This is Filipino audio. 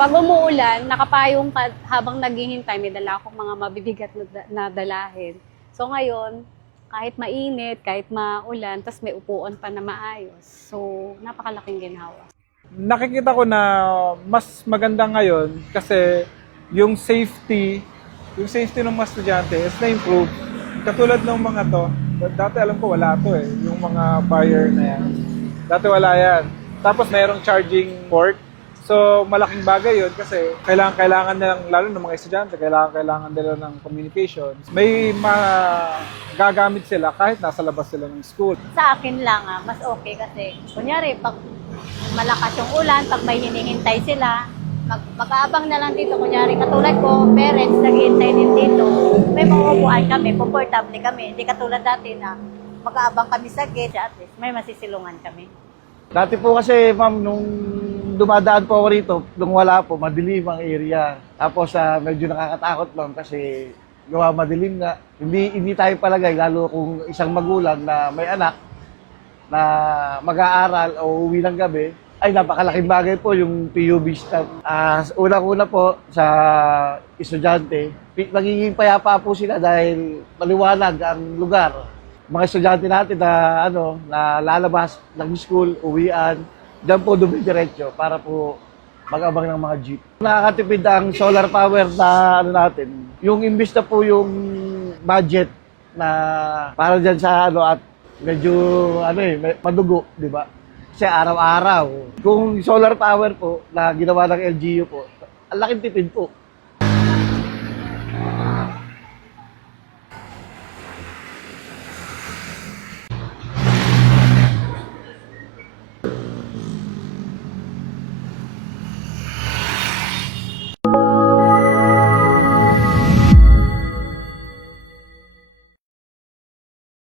Pag umuulan, nakapayong ka habang naghihintay, may dala akong mga mabibigat na dalahin. So ngayon, kahit mainit, kahit maulan, tas may upuan pa na maayos. So, napakalaking ginhawa. Nakikita ko na mas maganda ngayon kasi yung safety ng mga estudyante is na-improve. Katulad ng mga to, dati alam ko wala to eh, yung mga buyer na yan. Dati wala yan. Tapos mayroong charging port. So malaking bagay yun kasi kailangan nilang, lalo ng mga estudyante, kailangan nila ng communication. May magagamit sila kahit nasa labas sila ng school. Sa akin lang, mas okay kasi, kunyari, pag malakas yung ulan, pag may hinihintay sila, mag-aabang na lang dito. Kunyari, katulad ko, parents, naghihintay din dito. May mauupuan kami, komportable kami. Hindi katulad dati na mag-aabang kami sa gate, at least may masisilungan kami. Dati po kasi, ma'am, nung dumadaan po ako rito, nung wala po, madilim ang area. Tapos medyo nakakatakot, ma'am, kasi gawa madilim nga. Hindi tayo palagay, lalo kung isang magulang na may anak na mag-aaral o uwi ng gabi, ay napakalaking bagay po yung PUV stand. Unang-una po sa estudyante, magiging payapa po sila dahil maliwanag ang lugar. Mga estudyante natin na lalabas ng school, uwian, diyan po dumidiretso para po mag-abang ng mga jeep. Nakakatipid ang solar power na natin. Yung imbis na po yung budget na para dyan sa at medyo madugo, di ba? Kasi araw-araw. Kung solar power po na ginawa ng LGU po, ang laking tipid po.